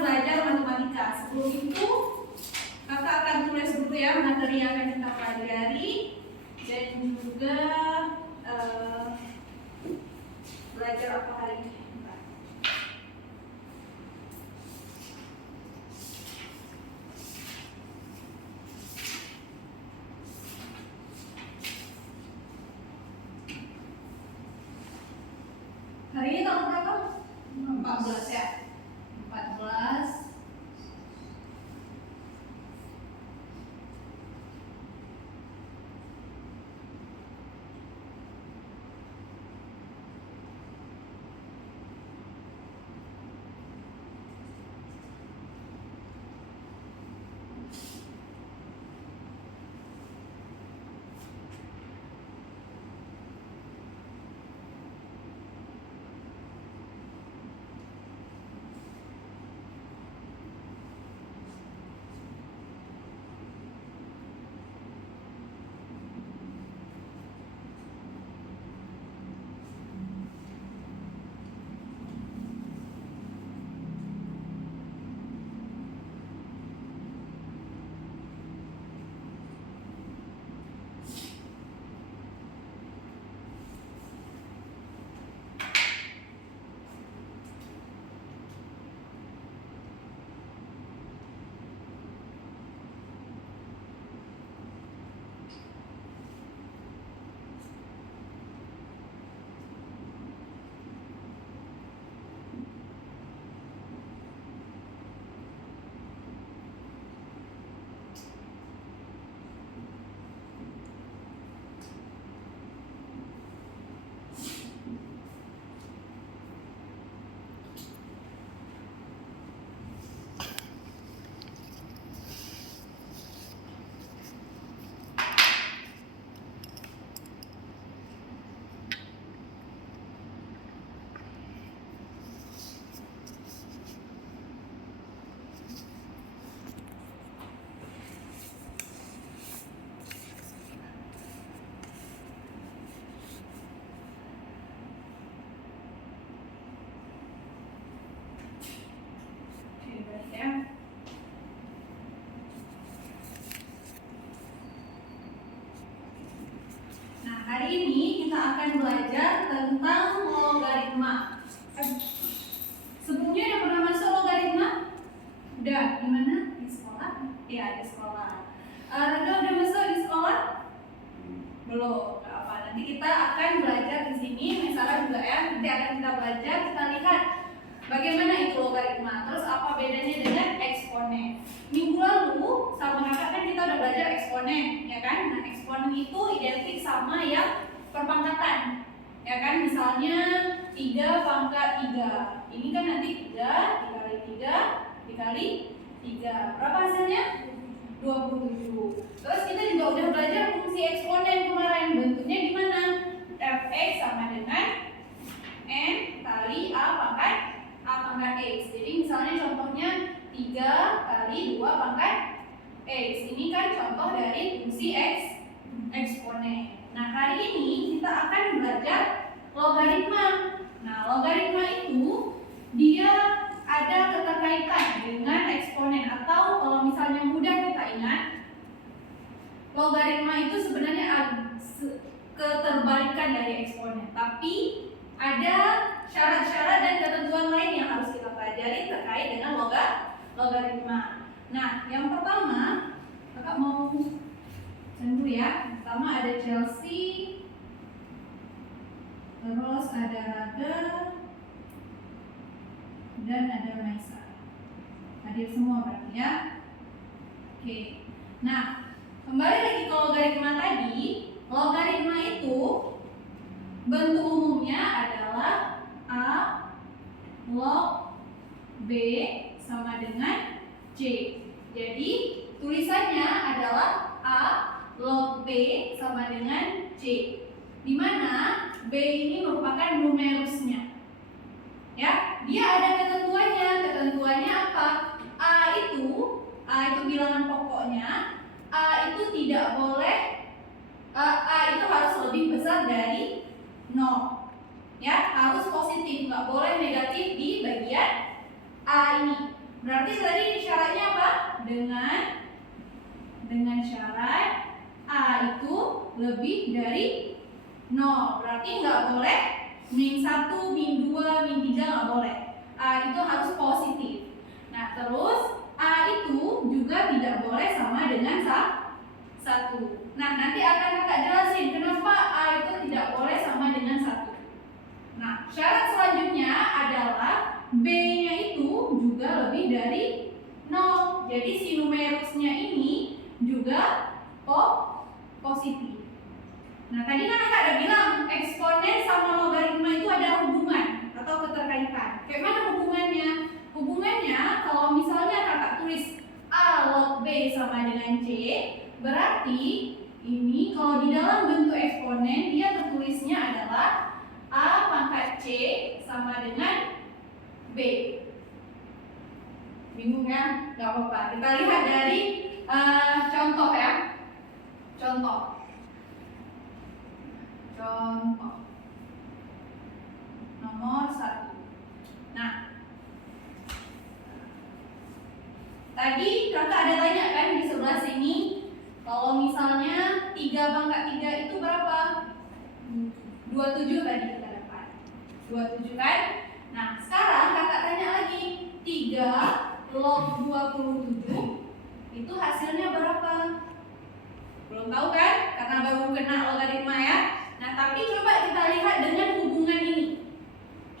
belajar matematika. Sebelum itu, kakak akan tulis dulu ya materi yang akan kita pelajari dan juga belajar apa hari ini. Hari ini tanggal berapa? 14 ya. 14. Nah, hari ini kita akan belajar tentang logaritma. Sebelumnya udah pernah masuk logaritma? Udah, di mana? Di sekolah? Iya, di sekolah. Rada udah masuk di sekolah? Belum. Gak apa. Nanti kita akan belajar di sini. Misalnya juga ya, nanti akan kita belajar. Kita lihat bagaimana itu logaritma. Terus apa bedanya dengan eksponen? Minggu lalu sama kakak kan kita udah belajar eksponen, ya kan? Nah, eksponen itu identik sama yang perpangkatan, ya kan? Misalnya 3 pangkat 3. Ini kan nanti 3 dikali 3 dikali 3. Berapa hasilnya? 27. Terus kita juga udah belajar fungsi eksponen kemarin. Bentuknya gimana? Fx sama dengan n kali a pangkat x. Jadi misalnya contohnya 3 kali 2 pangkat x. Ini kan contoh dari fungsi eksponen. Nah, hari ini kita akan belajar logaritma. Nah, logaritma itu dia ada keterkaitan dengan eksponen, atau kalau misalnya mudah kita ingat, logaritma itu sebenarnya keterbalikan dari eksponen, tapi ada syarat-syarat dan ketentuan lain yang harus kita pelajari terkait dengan logaritma. Nah, yang pertama, kakak mau tunggu ya. Pertama ada Chelsea, terus ada Raga, dan ada Maisa. Hadir semua berarti ya. Oke. Nah, kembali lagi ke logaritma tadi. Logaritma itu bentuk umumnya adalah A log B sama dengan C. Jadi tulisannya adalah A log B sama dengan C, di mana B ini merupakan numerusnya. Ya, dia ada ketentuannya. Ketentuannya apa? A itu bilangan pokoknya. A itu tidak boleh, A itu harus lebih besar dari 0. Ya, harus positif, nggak boleh negatif di bagian A ini. Berarti tadi syaratnya apa? Dengan syarat A itu lebih dari 0. Berarti nggak boleh -1, -2, -3 nggak boleh. A itu harus positif. Nah, terus A itu juga tidak boleh sama dengan 1. Nah, nanti akan kakak jelasin kenapa A itu tidak boleh sama dengan 1. Nah, syarat selanjutnya adalah B-nya itu juga lebih dari 0. Jadi si numerusnya ini juga positif. Nah, tadi kan kakak ada bilang eksponen sama logaritma itu ada hubungan atau keterkaitan. Kayak mana hubungannya? Hubungannya kalau misalnya kakak tulis A log B sama dengan C, berarti ini kalau di dalam bentuk eksponen dia tertulisnya adalah A pangkat C sama dengan B. Bingung ya? Gak apa-apa. Kita lihat dari contoh ya. Contoh. Nomor 1. Nah, tadi kakak ada tanya kan di sebelah sini, kalau misalnya 3 pangkat 3 itu berapa? 27 tadi kita dapat. 27 kan? Nah, sekarang kakak tanya lagi, 3 log 27 itu hasilnya berapa? Belum tahu kan? Karena baru kena logaritma ya. Nah, tapi coba kita lihat dengan hubungan ini.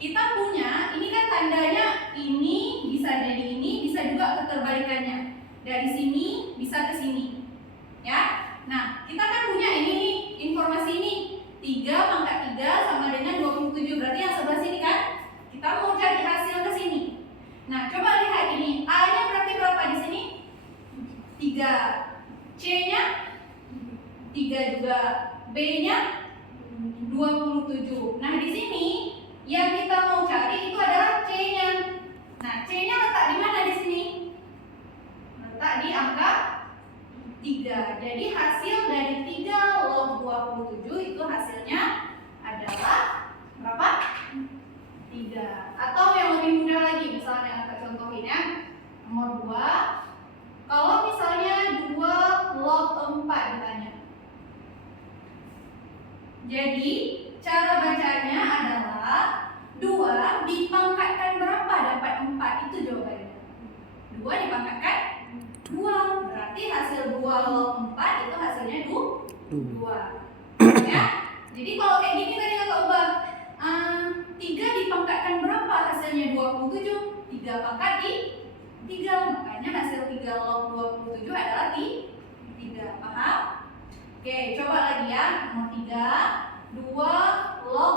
Kita punya, ini kan tandanya ini bisa jadi ini, bisa juga keterbalikannya. Dari sini bisa ke sini. Ya. Nah, kita kan punya ini nih, informasi ini. 3 pangkat 3 sama dengan 27. Berarti yang sebelah sini kan? Kita mau cari hasil ke sini. Nah, coba lihat ini. A-nya berarti berapa di sini? 3. C-nya 3 juga. B-nya 27. Nah, di sini yang kita mau cari itu adalah C-nya. Nah, C-nya letak di mana di sini? Letak di angka 3. Jadi hasil dari 3 log 27 itu hasilnya adalah berapa? 3. Atau yang lebih mudah lagi, misalnya kita contohin ya. Nomor 2. Kalau misalnya 2 log 4 ditanya. Jadi cara bacanya adalah 2 dipangkatkan berapa dapat 4, itu jawabannya. 2 dipangkatkan 2, berarti hasil 2 log 4 itu hasilnya 2. Ya. Jadi kalau kayak gini tadi kakak ubah, 3 dipangkatkan berapa hasilnya 27? 3 pangkat di 3, makanya hasil 3 log 27 adalah 3. Paham? Oke, coba lagi ya. Nomor 3, 2 log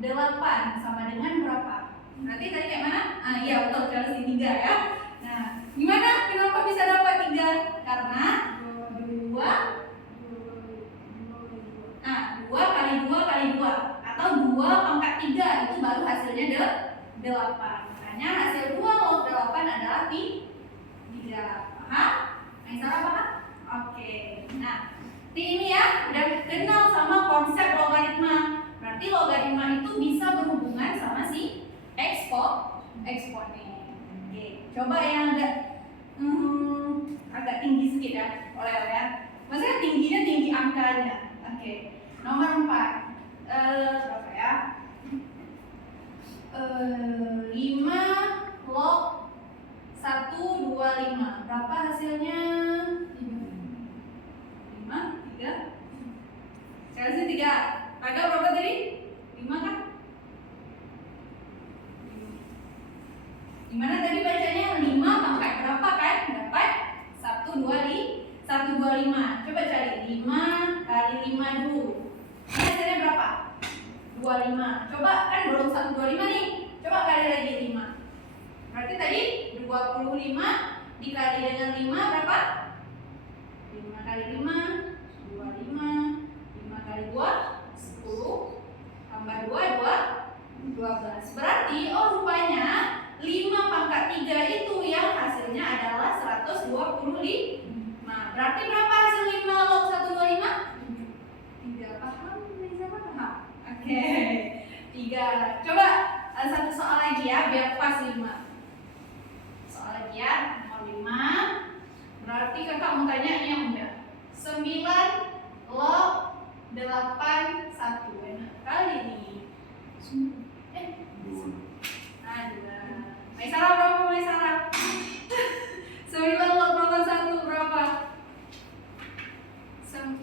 8 sama dengan berapa? Nanti tadi kayak mana? Iya betul, cara si 3 ya. Nah, gimana? Kenapa bisa dapat 3? Karena 2 kali 2 kali 2 atau 2 pangkat 3 itu baru hasilnya 8. Makanya hasil 2 log 8 adalah 3. Paham? Yang salah paham? Oke. Nah, ini ya udah kenal sama konsep logaritma. Berarti logaritma itu bisa berhubungan sama si eksponen. Oke, coba yang agak tinggi sedikit ya, oleh-oleh ya. Maksudnya tingginya tinggi angkanya. Oke. Nomor 4. Berapa ya? 5 log 125. Berapa hasilnya? 5, 3. Saya kasih 3. Kagak berapa tadi? 5 kan? Gimana tadi bacanya? 5 pangkat berapa kan? Dapat 125. Coba cari 5 kali 5 dulu. Ini hasilnya berapa? 25. Coba kan belum 125 nih. Coba kali lagi 5. Berarti tadi 25 dikali dengan 5 berapa? 5 kali 5 25. 5 kali 2 10. Tambah 2 12. Berarti rupanya 5 pangkat 3 itu yang hasilnya adalah 125. Berarti berapa hasil 5 log 125? 3. Paham? Bisa paham? Oke. 3. Coba satu soal lagi ya biar pas 5. ya. Nomor 5. Berarti kakak mau tanya ini yang mudah. 9 log 8 1. Enak kali nih. Nah, 2. Maisara berapa Maisara? 9 log 8 1 berapa?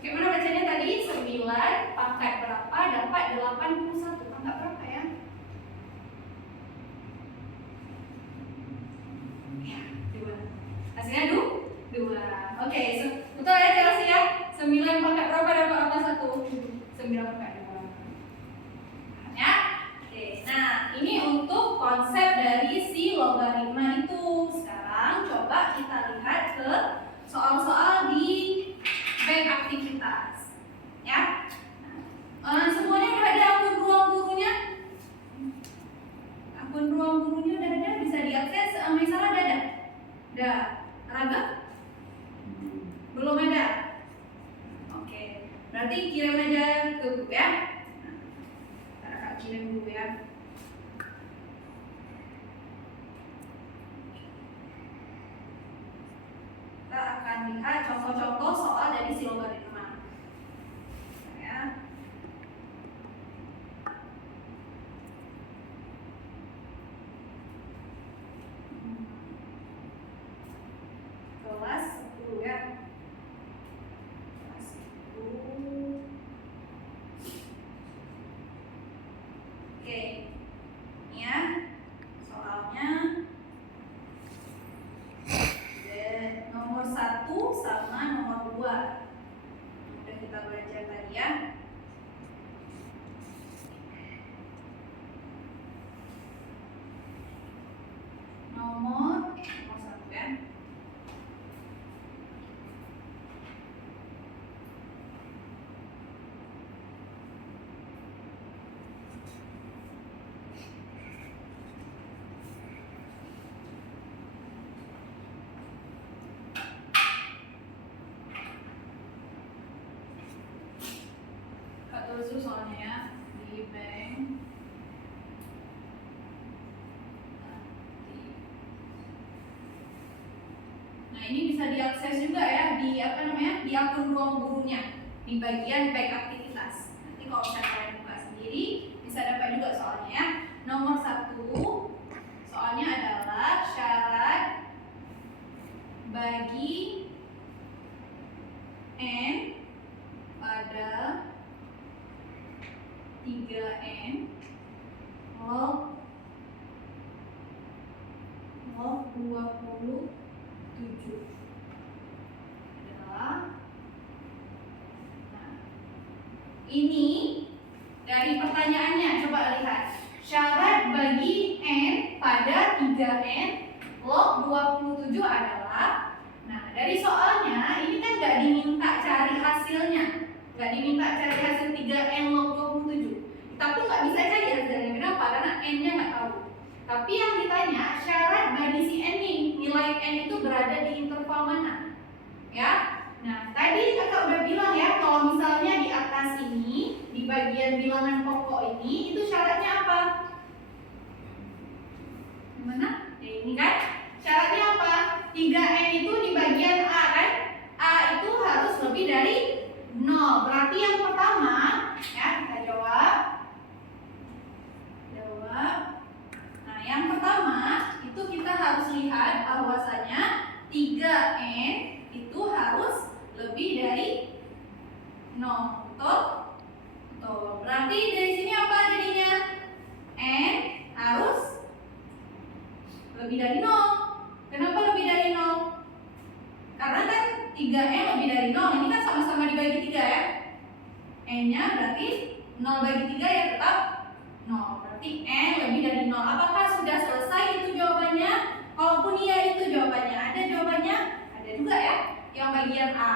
Gimana bacanya tadi? 9 pangkat berapa dapat 81. Pangkat berapa ya? Ya, 2. Hasilnya 2. Oke, betul ya Chelsea ya? 9 pangkat berapa dapat 81? 9 pangkat 2. Ya? Oke, nah ini untuk konsep dari si logaritma itu. Sekarang coba kita lihat ke soal-soal di bank aktivitas. Ya? Semuanya udah ada akun ruang gurunya? Akun ruang gurunya udah ada? Bisa diakses? Misalnya ada? Udah. Raga? Belum ada? Oke. Berarti kirim aja ke grup ya. Nah, kirim dulu ya. Kita akan lihat contoh-contoh soal dari si logaritma. Ya. Kelas 10 ya. Kelas 10. Oke. Ini ya. Soalnya nomor 1 sama nomor 2. Udah kita belajar tadi ya. Nomor 1 ya. Kak Tuzu soalnya ya di bank. Nah ini bisa diakses juga ya di apa namanya di akun ruang gurunya di bagian bank aktivitas. Nanti kalau misalnya kalian buka sendiri bisa dapat juga soalnya ya. Nomor 1 soalnya adalah syarat bagi n pada 3n log 27 adalah, nah, ini dari pertanyaannya coba lihat syarat bagi n pada 3n log 27 adalah, nah dari soalnya ini kan nggak diminta cari hasilnya, nggak diminta cari hasil 3n log 27, kita pun nggak bisa cari hasilnya. Kenapa? Karena n-nya nggak tahu. Tapi yang ditanya syarat bagi si n ini, nilai n itu berada di interval mana? Ya. Nah, tadi kakak udah bilang ya, kalau misalnya di atas ini, di bagian bilangan pokok ini, itu syaratnya apa? Gimana? Ya, ini kan? Syaratnya apa? 3n itu di bagian A kan? A itu harus lebih dari 0. Berarti yang pertama, ya kita jawab. Nah, yang pertama itu kita harus lihat bahwasanya 3n itu harus lebih dari 0. Betul? Betul. Berarti dari sini apa jadinya? N harus lebih dari 0. Kenapa lebih dari 0? Karena kan 3n lebih dari 0. Ini kan sama-sama dibagi 3 ya. N-nya berarti 0 bagi 3 ya tetap 0. Berarti n lebih dari 0. Apakah sudah selesai itu jawabannya? Kalaupun iya itu jawabannya. Ada jawabannya? Ada juga ya. Yang bagian A.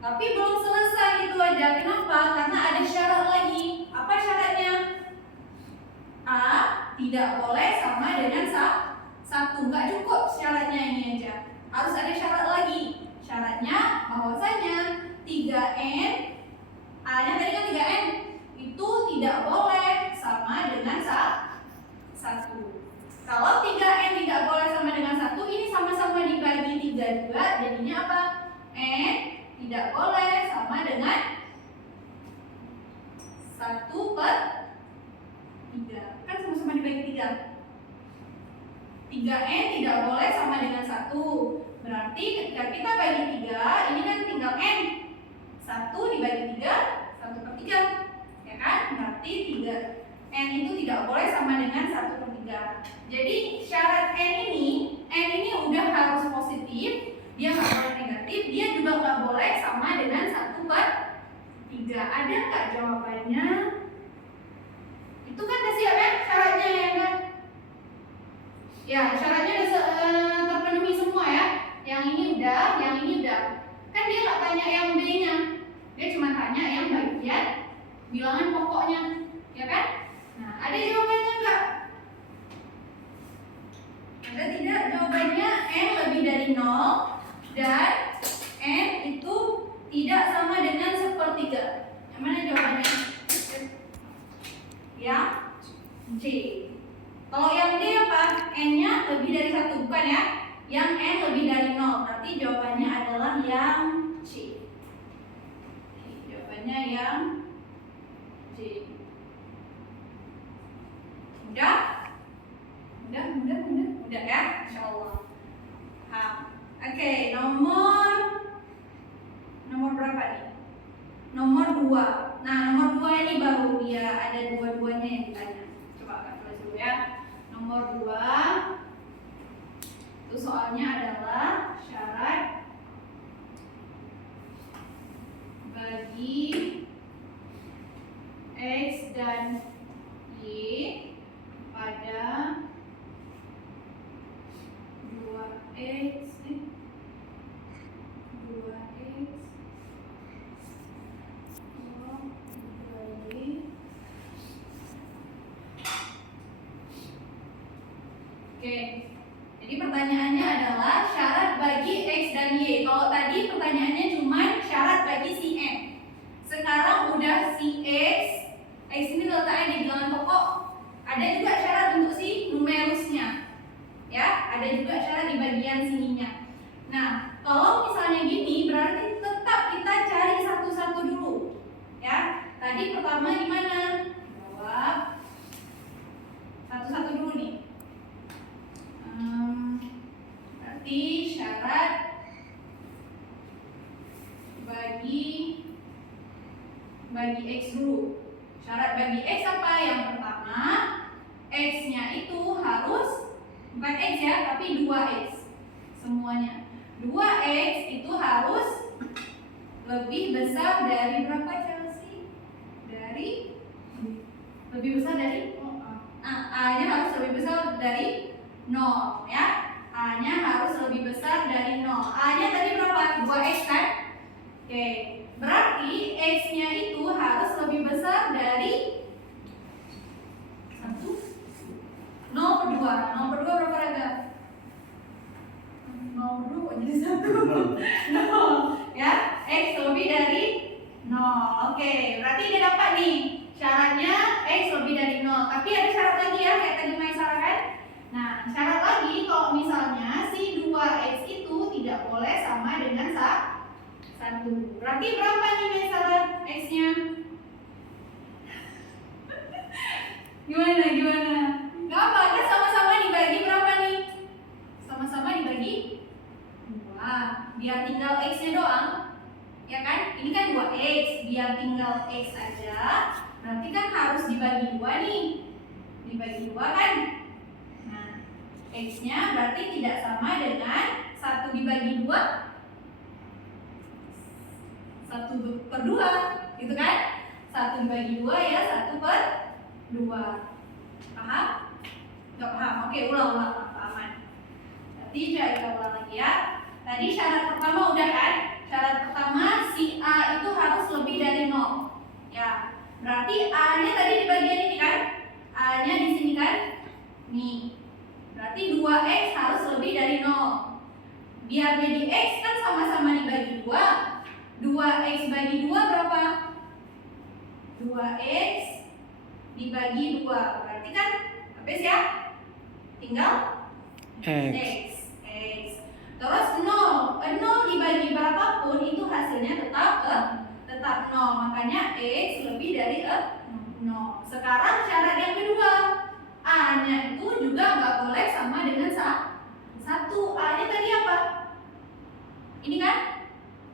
Tapi belum selesai itu aja. Kenapa? Karena ada syarat lagi. Apa syaratnya? A tidak boleh sama dengan 1. Nggak cukup syaratnya ini aja. Harus ada syarat lagi. Syaratnya bahwasanya 3n, A-nya tadi kan 3n, itu tidak boleh sama dengan 1. Kalau 3n tidak boleh sama dengan 1, ini sama-sama dengan 1/3. Kan sama-sama dibagi 3. 3N tidak boleh sama dengan 1. Berarti ketika kita bagi 3, ini kan tinggal N. 1 dibagi 3, 1/3. Ya kan? Berarti 3N itu tidak boleh sama dengan 1/3. Jadi syarat N ini udah harus positif, dia nggak boleh negatif, dia juga nggak boleh sama dengan 1/3. Ada nggak jawabannya? Itu kan udah siap ya syaratnya ya kan? Ya syaratnya udah terpenuhi semua ya. Yang ini udah. Kan dia nggak tanya yang B-nya, dia cuma tanya yang bagian bilangan pokoknya, ya kan? Nah ada jawabannya nggak? Ada tidak jawabannya? N lebih dari 0 dan N itu tidak sama dengan 1/3. Yang mana jawabannya? Yang C. Kalau yang D apa? N-nya lebih dari 1, bukan ya? Yang N lebih dari 0, berarti jawabannya adalah yang C. Jawabannya yang C. Udah ya, insyaallah. Oke, nomor berapa nih? Nomor 2. Nah, nomor 2 ini baru dia ada dua-duanya yang ditanya. Coba Kak tulis dulu ya. Nomor 2 itu soalnya adalah syarat bagi X dan Y pada 2X Oke, jadi pertanyaannya adalah syarat bagi X dan Y. Kalau tadi pertanyaannya cuma syarat bagi si N. Sekarang udah si X ini letaknya di bilangan pokok. Ada juga syarat untuk si numerusnya. Ya, ada juga syarat di bagian sininya. Nah, kalau misalnya gini berarti tetap kita cari satu-satu dulu. Ya, tadi pertama gimana? Jawab satu-satu dulu nih. Berarti syarat bagi X dulu. Syarat bagi X apa? Yang pertama, X-nya itu harus bukan X ya, tapi 2X semuanya. 2X itu harus lebih besar dari berapa, Chelsea? Dari lebih besar dari A-nya harus lebih besar dari 0 ya. A-nya harus lebih besar dari 0. A-nya tadi berapa? 2X kan? Oke. Berarti X-nya itu harus lebih besar dari 1 0/2. 0/2 berapa Raga? 0/2 kok jadi 1? 0 ya. X lebih dari 0. Oke, berarti dia dapat nih syaratnya X lebih dari 0. Tapi ada syarat lagi ya, kayak tadi Maisara kan? Nah, syarat lagi kalau misalnya si 2X itu tidak boleh sama dengan 1. Berarti berapa nih Maisara X-nya? Gimana? Gak apa, kan sama-sama dibagi berapa nih? Sama-sama dibagi 2. Biar tinggal X-nya doang. Ya kan? Ini kan 2X, biar tinggal X aja. Berarti kan harus dibagi 2 nih. Dibagi 2 kan? Nah, X-nya berarti tidak sama dengan 1 dibagi 2 1/2, gitu kan? 1 dibagi 2 ya 1/2. Paham? Gak paham? Oke, ulang aman. Berarti kita ulang lagi ya. Tadi syarat pertama udah kan? Syarat pertama si A itu harus lebih dari 0. Ya, berarti A-nya tadi di bagian ini kan? A-nya di sini kan? Nih. Berarti 2X harus lebih dari 0. Biar jadi X kan sama-sama dibagi 2. 2X bagi 2 berapa? 2X dibagi 2. Berarti kan habis ya? Tinggal X. Terus 0 dibagi berapapun itu hasilnya tetap A-nya itu juga nggak boleh sama dengan satu. A-nya tadi apa? Ini kan?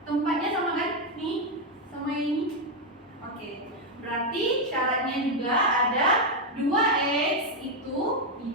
Tempatnya sama kan? Nih, sama ini. Oke. Berarti syaratnya juga